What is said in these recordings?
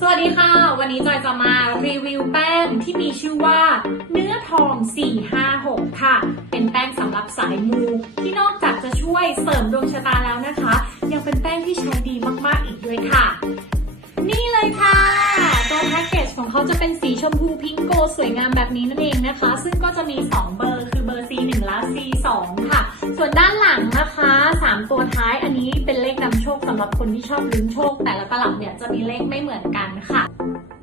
สวัสดีค่ะ วันนี้จอยจะมารีวิวแป้งที่มีชื่อว่า เนื้อทอง 456 ค่ะ เป็นแป้งสำหรับสายมูที่นอกจากจะช่วยเสริมดวงชะตาแล้วนะคะ ยังเป็นแป้งที่ใช้ดีมากๆอีกด้วยค่ะ นี่เลยค่ะตัวแพ็กเกจของเขาจะเป็นสีชมพูพิงโกสวยงามแบบนี้นั่นเองนะคะ ซึ่งก็จะมี 2 เบอร์คือเบอร์ C1 และ C2 ค่ะ ส่วนด้านหลังนะคะ 3 ตัวท้ายอันนี้เป็นเลขนำโชคสำหรับคนที่ชอบลุ้นโชค แต่ละตลับเนี่ยจะมีเลขไม่เหมือนกันค่ะ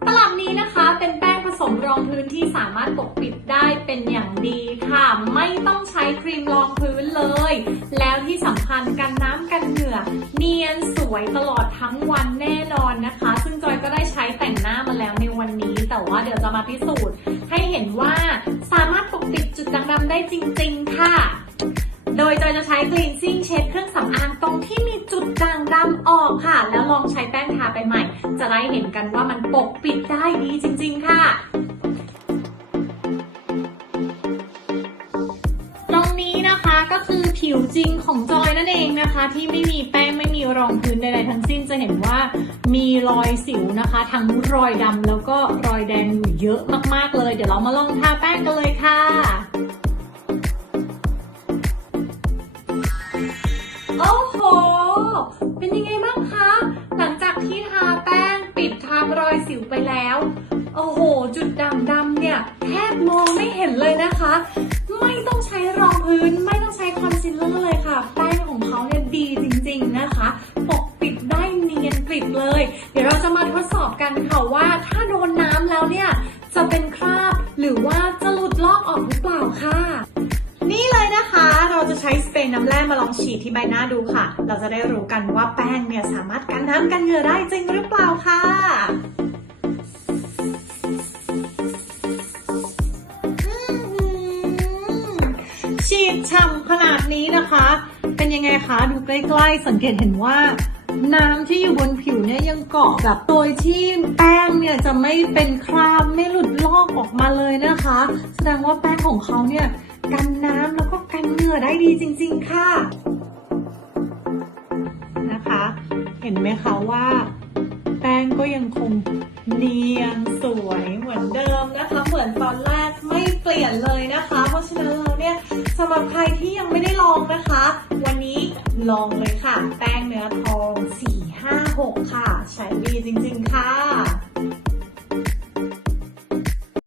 ตลับนี้นะคะเป็นแป้งผสมรองพื้นที่สามารถปกปิดได้เป็นอย่างดีค่ะ ไม่ต้องใช้ครีมรองพื้นเลย แล้วที่สำคัญกันน้ำกันเหงื่อเนียนสวยตลอดทั้งวันแน่นอนนะคะ ซึ่งจอยก็ได้ใช้แต่งหน้ามาแล้วในวันนี้ แต่ว่าเดี๋ยวจะมาพิสูจน์ให้เห็นว่าสามารถปกปิดจุดด่างดำได้จริง ๆ ค่ะ โดยจอยจะใช้ cleansing เช็ดเครื่องสำอางตรงที่มีจุดด่างดำออกค่ะ แล้วลองใช้แป้งทาไปใหม่ จะได้เห็นกันว่ามันปกปิดได้ดีจริง ๆ ค่ะตรงนี้นะคะก็คือผิวจริงของจอยนั่นเองนะคะ ที่ไม่มีแป้งไม่มีรองพื้นใดๆทั้งสิ้นจะเห็นว่ามีรอยสิวนะคะ ทั้งรอยดำแล้วก็รอยแดงอยู่เยอะมากๆเลย เดี๋ยวเรามาลองทาแป้งกันเลยค่ะ เป็นยังไงบ้างคะ หลังจากที่ทาแป้งปิดทางรอยสิวไปแล้ว โอ้โห จุดด่างดำเนี่ยแทบมองไม่เห็นเลยนะคะ ไม่ต้องใช้รองพื้น ไม่ต้องใช้คอนซีลเลอร์เลยค่ะ แป้งของเขาเนี่ยดีจริงๆนะคะ ปกปิดได้เนียนกริบเลย เดี๋ยวเราจะมาทดสอบกันค่ะว่าถ้าโดนน้ำแล้วเนี่ยจะเป็นคราบหรือว่าจะหลุดลอกออกหรือเปล่าค่ะนี่เลยนะคะ เราจะใช้สเปรย์น้ำแร่มาลองฉีดที่ใบหน้าดูค่ะ เราจะได้รู้กันว่าแป้งเนี่ยสามารถกันน้ำกันเหงื่อได้จริงหรือเปล่าค่ะฉีดฉ่ำขนาดนี้นะคะ เป็นยังไงคะดูใกล้ๆ สังเกตเห็นว่า น้ำที่อยู่บนผิวเนี่ยยังเกาะแบบโดยที่แป้งเนี่ยจะไม่เป็นคราบไม่หลุดลอกออกมาเลยนะคะ แสดงว่าแป้งของเขาเนี่ยกันน้ำแล้วก็ อได้ดีจริง ๆ ค่ะ นะคะ เห็นไหมคะว่า แป้งก็ยังคงเนียนสวยเหมือนเดิมนะคะ เหมือนตอนแรกไม่เปลี่ยนเลยนะคะ เพราะฉะนั้นเราเนี่ยสำหรับใครที่ยังไม่ได้ลองนะคะ วันนี้ลองเลยค่ะ แป้งเนื้อทอง 456 ค่ะ ใช้ดีจริง ๆ ค่ะ